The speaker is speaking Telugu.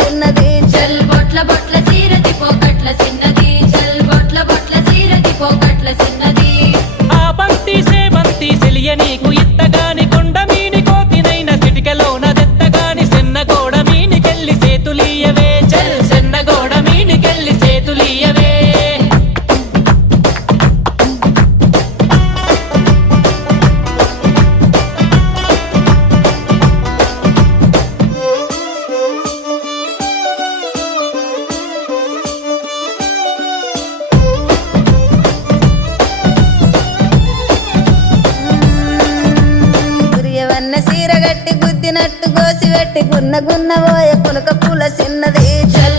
చిన్నది చల్ బొట్ల బొట్ల సీరది పోకట్ల చిన్నది చల్ బొట్ల బొట్ల సీరది పోకట్ల చిన్నది ఆ బంతి సేబంతి సెలియ నీకు ఇత్తగాని కొండ మీని కోతినైన సిటికలోన దెత్తగాని సెన్నగోడ మీనికెళ్ళి సేతులీయవే చల్ సెన్నగోడ మీనికెళ్ళి సేతులీయవే గురియవన్న సీర గట్టి గుద్దినట్టు గోసి పెట్టి గున్న గున్న పోయే పులక పూల చిన్నది చల్